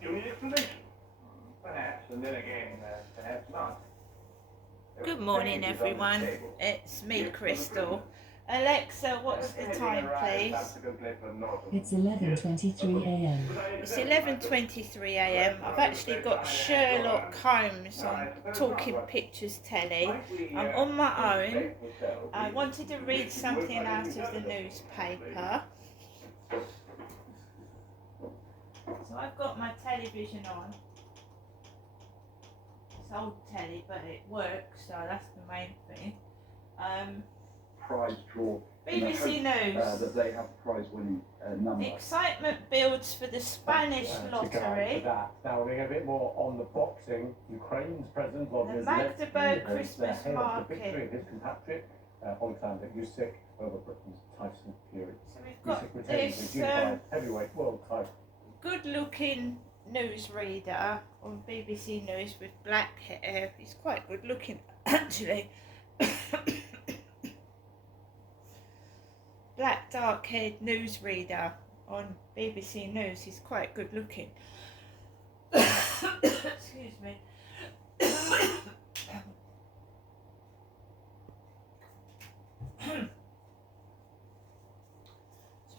Give me an explanation. Perhaps, and then again, perhaps not. Good morning, everyone. It's me, Crystal. Alexa, what's the time, please? It's 11:23 a.m. It's 11:23 a.m. I've actually got Sherlock Holmes on Talking Pictures telly. I'm on my own. I wanted to read something out of the newspaper. So I've got my television on. It's old telly, but it works, so that's the main thing. Prize draw. BBC News. That they have a prize-winning number. Excitement builds for the Spanish lottery. Now we're going a bit more on the boxing. Ukraine's president The Magdeburg Christmas market. Victory of his compatriot Alexander Usyk over Britain's Tyson Fury. So we've got Usyk retains this the unified heavyweight world title. good-looking newsreader on BBC News with black hair. He's quite good-looking, actually. Black, dark-haired newsreader on BBC News. He's quite good-looking. Excuse me.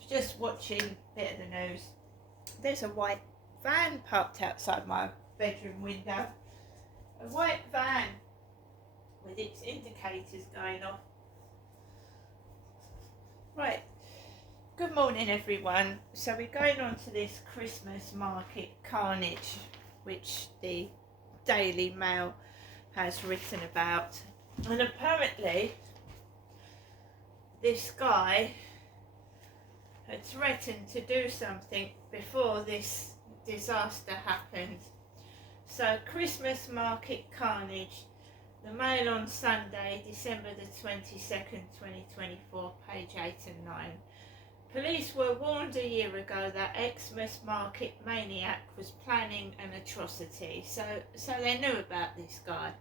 Just watching a bit of the news. There's a white van parked outside my bedroom window. A white van with its indicators going off. Right. Good morning, everyone. So we're going on to this Christmas market carnage, which the Daily Mail has written about. And apparently, this guy had threatened to do something before this disaster happened. So, Christmas market carnage. The Mail on Sunday, December the 22nd, 2024, page 8 and 9. Police were warned a year ago that xmas market maniac was planning an atrocity. So they knew about this guy.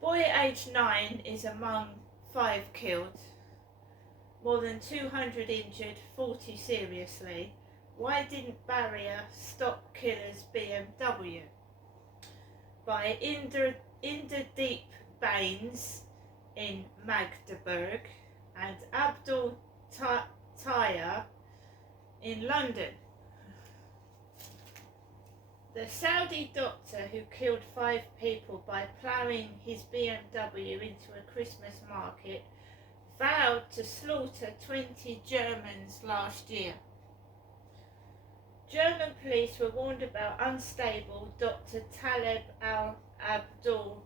Boy aged 9 is among 5 killed. More than 200 injured, 40 seriously. Why didn't barrier stop killer's BMW? By Inderdeep Baines in Magdeburg and Abdul Taya in London. The Saudi doctor who killed 5 people by ploughing his BMW into a Christmas market vowed to slaughter 20 Germans last year. German police were warned about unstable Dr. Taleb al-Abdul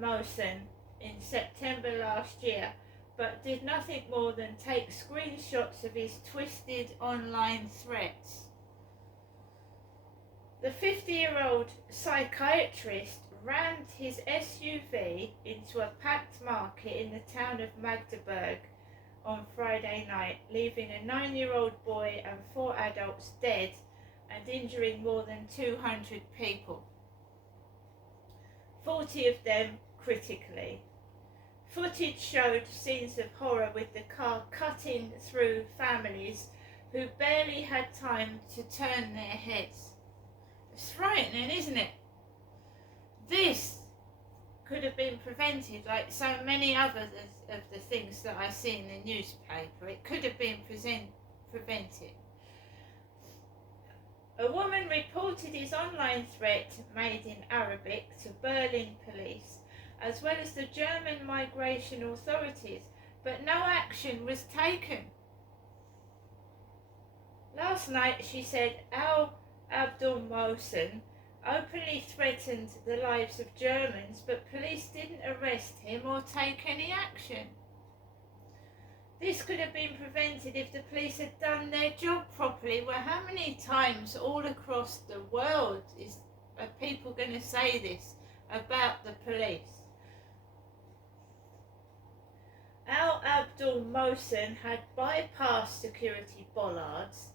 Mohsen in September last year, but did nothing more than take screenshots of his twisted online threats. The 50-year-old psychiatrist rammed his SUV into a packed market in the town of Magdeburg on Friday night, leaving a 9-year-old boy and 4 adults dead and injuring more than 200 people, 40 of them critically. Footage showed scenes of horror with the car cutting through families who barely had time to turn their heads. It's frightening, isn't it? This could have been prevented, like so many others of the things that I see in the newspaper. It could have been prevented. A woman reported his online threat made in Arabic to Berlin police, as well as the German migration authorities, but no action was taken. Last night, she said, Al-Abdul Mohsen openly threatened the lives of Germans, but police didn't arrest him or take any action. This could have been prevented if the police had done their job properly. Well, how many times all across the world are people going to say this about the police? Al-Abdul Mohsen had bypassed security bollards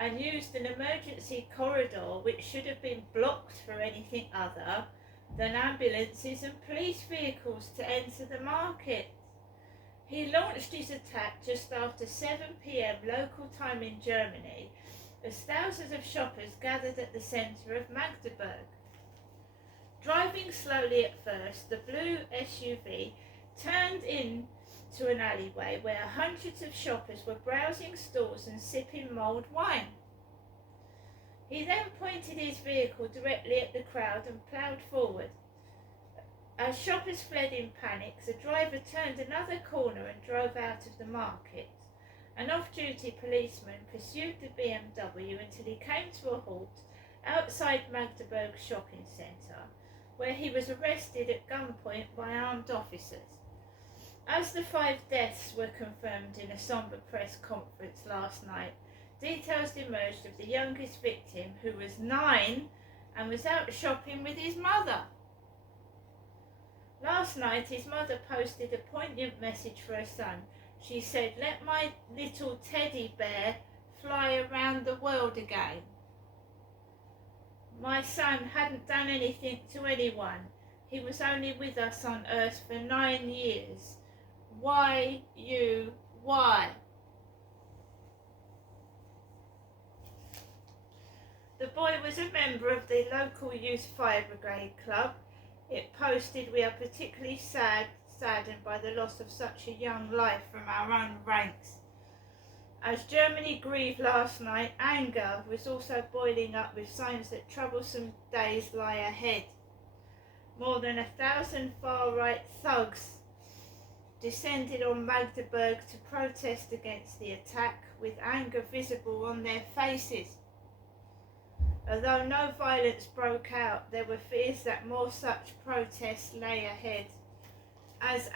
and used an emergency corridor which should have been blocked for anything other than ambulances and police vehicles to enter the market. He launched his attack just after 7 p.m. local time in Germany as thousands of shoppers gathered at the centre of Magdeburg. Driving slowly at first, the blue SUV turned into an alleyway where hundreds of shoppers were browsing stalls and sipping mulled wine. He then pointed his vehicle directly at the crowd and ploughed forward. As shoppers fled in panic, the driver turned another corner and drove out of the market. An off-duty policeman pursued the BMW until he came to a halt outside Magdeburg shopping centre, where he was arrested at gunpoint by armed officers. As the 5 deaths were confirmed in a sombre press conference last night, details emerged of the youngest victim, who was 9 and was out shopping with his mother. Last night, his mother posted a poignant message for her son. She said, "Let my little teddy bear fly around the world again. My son hadn't done anything to anyone. He was only with us on earth for 9 years. Why? The boy was a member of the local youth fire brigade club. It posted, "We are particularly saddened by the loss of such a young life from our own ranks." As Germany grieved last night, anger was also boiling up with signs that troublesome days lie ahead. More than 1,000 far-right thugs descended on Magdeburg to protest against the attack, with anger visible on their faces. Although no violence broke out, there were fears that more such protests lay ahead. As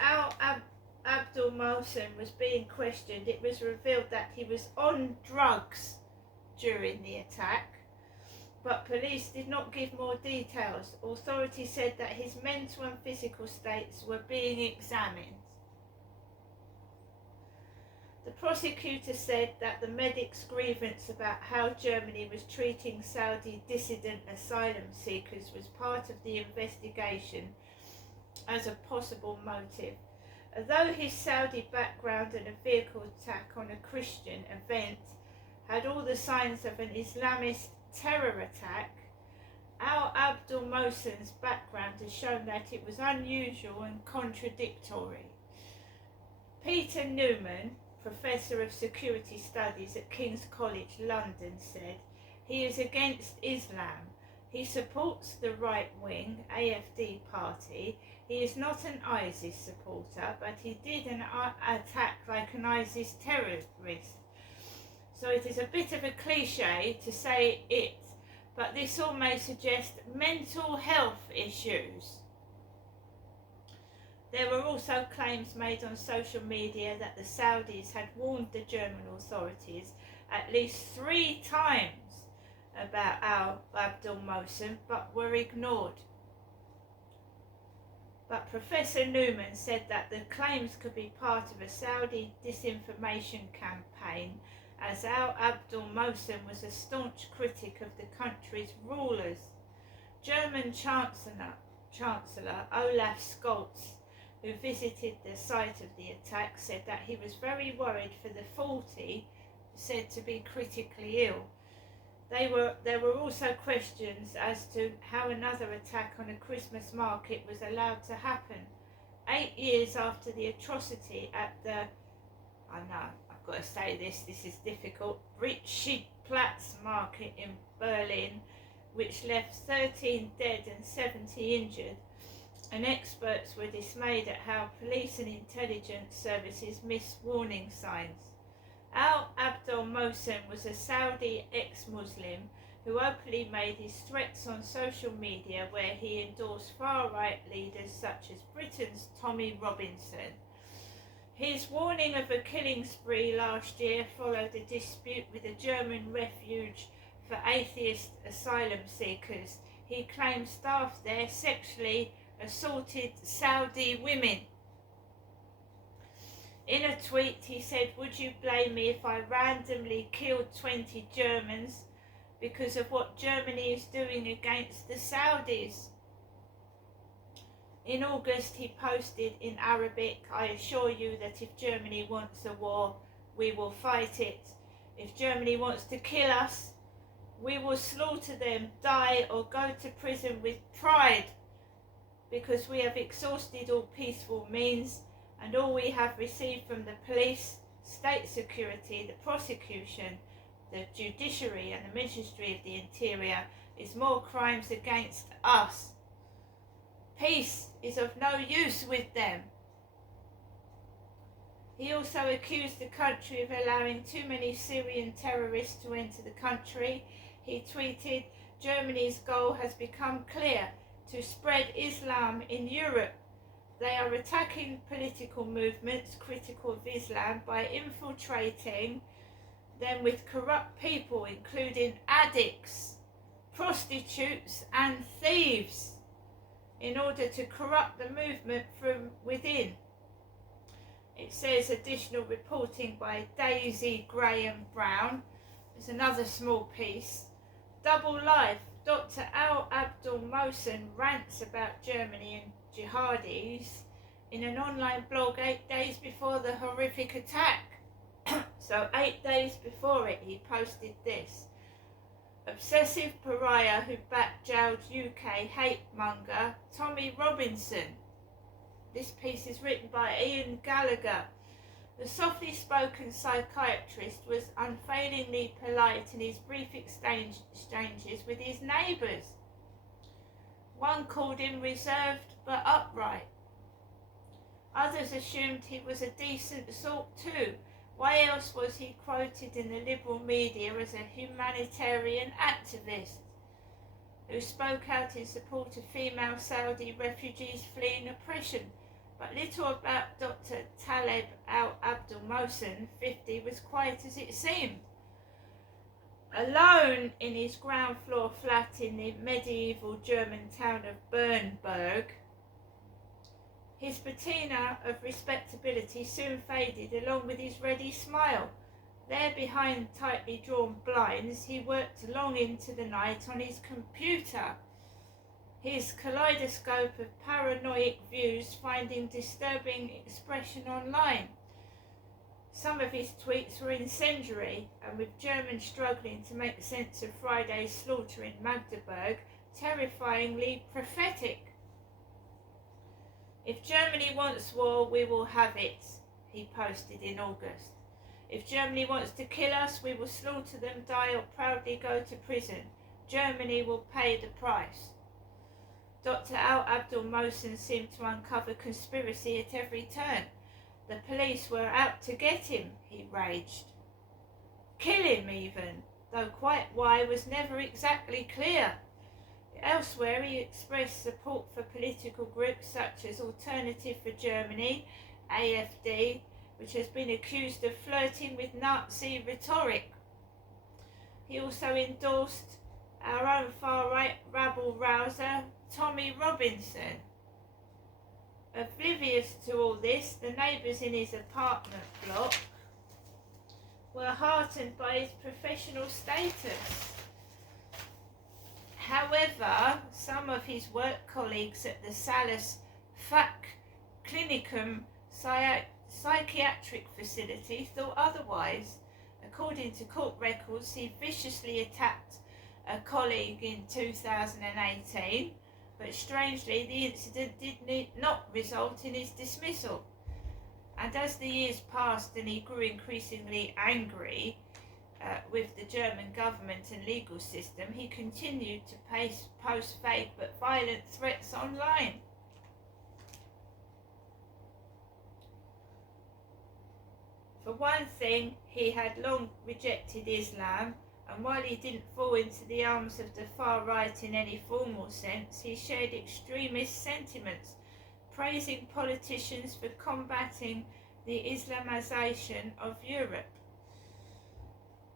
Abdul Mohsen was being questioned, it was revealed that he was on drugs during the attack, but police did not give more details. Authorities said that his mental and physical states were being examined. The prosecutor said that the medic's grievance about how Germany was treating Saudi dissident asylum seekers was part of the investigation as a possible motive. Although his Saudi background and a vehicle attack on a Christian event had all the signs of an Islamist terror attack, Abdul Mohsen's background has shown that it was unusual and contradictory. Peter Newman, Professor of Security Studies at King's College London, said he is against Islam. He supports the right-wing AFD party. He is not an ISIS supporter, but he did an attack like an ISIS terrorist. So it is a bit of a cliche to say it, but this all may suggest mental health issues. There were also claims made on social media that the Saudis had warned the German authorities at least 3 times about Abdul Mohsen, but were ignored. But Professor Newman said that the claims could be part of a Saudi disinformation campaign, as Abdul Mohsen was a staunch critic of the country's rulers. German Chancellor Olaf Scholz, who visited the site of the attack, said that he was very worried for the 40 said to be critically ill. There were also questions as to how another attack on a Christmas market was allowed to happen. 8 years after the atrocity at the, I know, I've got to say this is difficult, Richiplatz market in Berlin, which left 13 dead and 70 injured, and experts were dismayed at how police and intelligence services missed warning signs. Abdul Mohsen was a Saudi ex-Muslim who openly made his threats on social media, where he endorsed far-right leaders such as Britain's Tommy Robinson. His warning of a killing spree last year followed a dispute with a German refuge for atheist asylum seekers. He claimed staff there sexually assaulted Saudi women. In a tweet he said, "Would you blame me if I randomly killed 20 Germans because of what Germany is doing against the Saudis?" In August he posted in Arabic, "I assure you that if Germany wants a war, we will fight it. If Germany wants to kill us, We will slaughter them, die, or go to prison with pride, because we have exhausted all peaceful means, and all we have received from the police, state security, the prosecution, the judiciary, and the Ministry of the Interior is more crimes against us. Peace is of no use with them. He also accused the country of allowing too many Syrian terrorists to enter the country. He tweeted, "Germany's goal has become clear: to spread Islam in Europe. They are attacking political movements critical of Islam by infiltrating them with corrupt people, including addicts, prostitutes, and thieves, in order to corrupt the movement from within." It says additional reporting by Daisy Graham Brown. There's another small piece. Double life. Dr. Al Abdul Mohsen rants about Germany and jihadis in an online blog 8 days before the horrific attack. So 8 days before it, he posted this. Obsessive pariah who backed jailed UK hate monger Tommy Robinson. This piece is written by Ian Gallagher. The softly spoken psychiatrist was unfailingly polite in his brief exchanges with his neighbours. One called him reserved but upright. Others assumed he was a decent sort too. Why else was he quoted in the liberal media as a humanitarian activist who spoke out in support of female Saudi refugees fleeing oppression? But little about Dr. Taleb Al-Abdul Mohsen, 50, was quite as it seemed. Alone in his ground floor flat in the medieval German town of Bernburg, his patina of respectability soon faded along with his ready smile. There behind tightly drawn blinds, he worked long into the night on his computer, his kaleidoscope of paranoid views finding disturbing expression online. Some of his tweets were incendiary, and with Germans struggling to make sense of Friday's slaughter in Magdeburg, terrifyingly prophetic. "If Germany wants war, we will have it," he posted in August. "If Germany wants to kill us, we will slaughter them, die, or proudly go to prison. Germany will pay the price." Dr. Al-Abdul Mohsen seemed to uncover conspiracy at every turn. The police were out to get him, he raged. Kill him even, though quite why was never exactly clear. Elsewhere he expressed support for political groups such as Alternative for Germany, AfD, which has been accused of flirting with Nazi rhetoric. He also endorsed our own far-right rabble-rouser, Tommy Robinson. Oblivious to all this, the neighbours in his apartment block were heartened by his professional status. However, some of his work colleagues at the Salus Fac Clinicum psychiatric facility thought otherwise. According to court records, he viciously attacked a colleague in 2018, but strangely the incident did not result in his dismissal. And as the years passed and he grew increasingly angry with the German government and legal system, he continued to post vague but violent threats online. For one thing, he had long rejected Islam, and while he didn't fall into the arms of the far right in any formal sense, he shared extremist sentiments, praising politicians for combating the Islamization of Europe.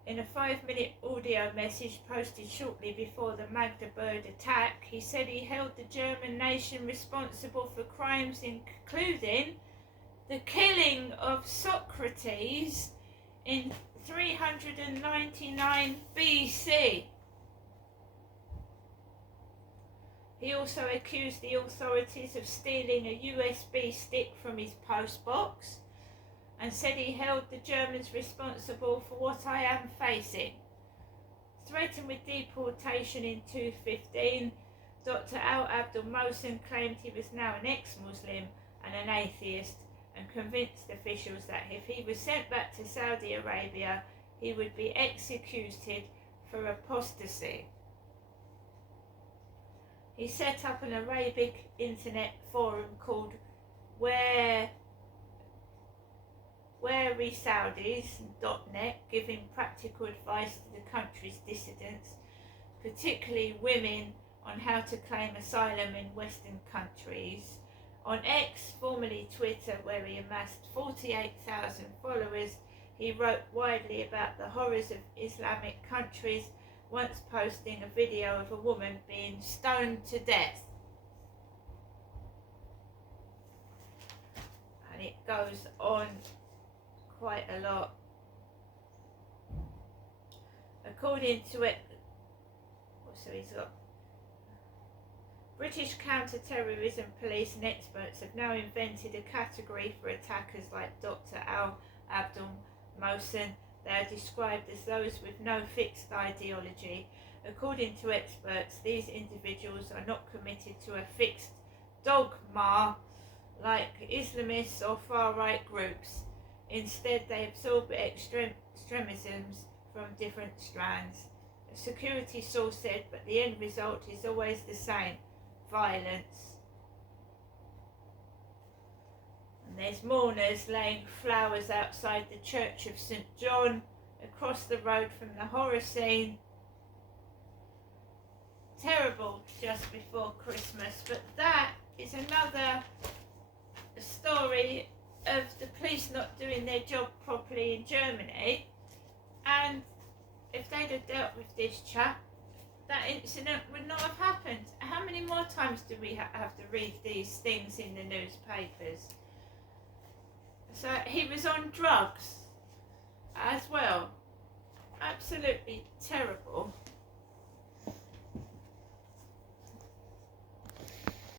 In a 5-minute audio message posted shortly before the Magdeburg attack, he said he held the German nation responsible for crimes including the killing of Socrates in 399 BC. He also accused the authorities of stealing a USB stick from his postbox and said he held the Germans responsible for what I am facing. threatened with deportation in 2015, Dr. Al Abdul Mohsen claimed he was now an ex-Muslim and an atheist, and convinced officials that if he was sent back to Saudi Arabia, he would be executed for apostasy. He set up an Arabic internet forum called WhereReSaudis.net, giving practical advice to the country's dissidents, particularly women, on how to claim asylum in Western countries. On X, formerly Twitter, where he amassed 48,000 followers, he wrote widely about the horrors of Islamic countries, once posting a video of a woman being stoned to death. And it goes on quite a lot. According to it, so he's got British counter-terrorism police and experts have now invented a category for attackers like Dr. Al Abdul Mohsen. They are described as those with no fixed ideology. According to experts, these individuals are not committed to a fixed dogma like Islamists or far-right groups. Instead, they absorb extremisms from different strands. A security source said, but the end result is always the same: violence. And there's mourners laying flowers outside the Church of St. John, across the road from the horror scene. Terrible just before Christmas, but that is another story of the police not doing their job properly in Germany. And if they'd have dealt with this chap, that incident would not have happened. How many more times do we have to read these things in the newspapers? So he was on drugs as well. Absolutely terrible.